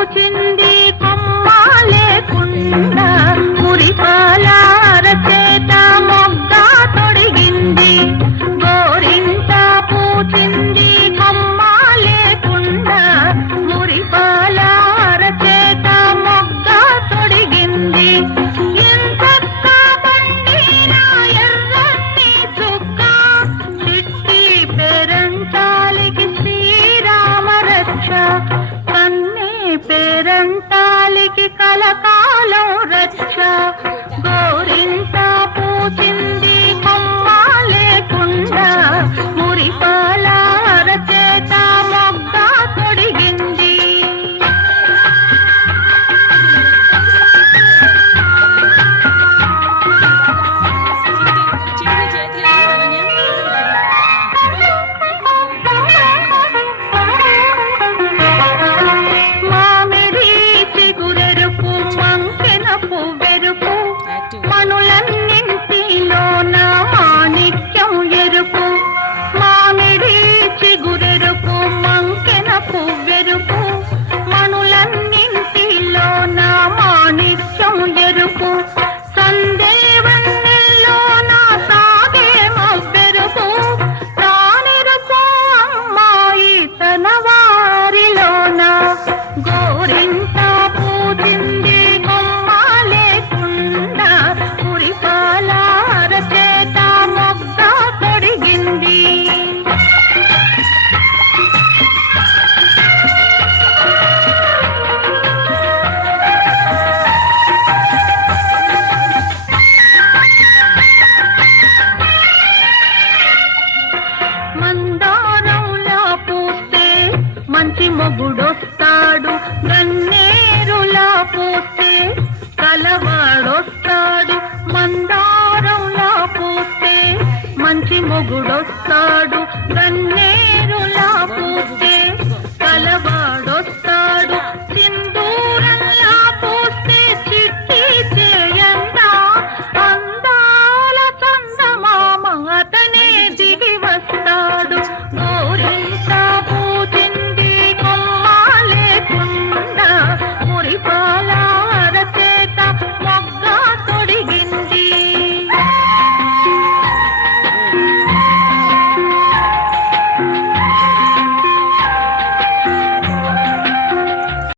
పూచింది కొమ్మ లేకుండా మురిపాలార చేత మొగ్గ తొడిగింది గోరింట పూచింది కొమ్మ లేకుండా మురిపాలార చేత మొగ్గ తొడిగింది ఎంతక్క బండిన ఎర్రని చుక్క చిట్టి పేరంటాలికి శ్రీరామ రక్ష కన్నే పేరంటాలికి కలకాలం రక్ష గోరింట పూచింది కొమ్మ లేకుండా మురిపాలార చేత మొగ్గ తొడిగింది మామిడి చిగురెరుపు మంకెన పువ్వెరుపు మనులన్నింటిలోన మాణిక్యం ఎరుపు మామిడి చిగురెరుపు మంకెన పువ్వెరుపు మనులన్నింటిలోన మాణిక్యం ఎరుపు సందేవన్నెల్లోన సాగే మవ్వెరుపు తానెరుపు అమ్మాయి తన వారిలోన గోరింట పూజింది కొమ్మ లేకుండా మురిపాలార చేత మొగ్గ తొడిగింది మందారంలా పూస్తే మంచి మొగుడొస్తాడు గన్నేరులా పూస్తే కలవాడొస్తాడు మందారంలా పూస్తే మంచి మొగుడొస్తాడు గన్నే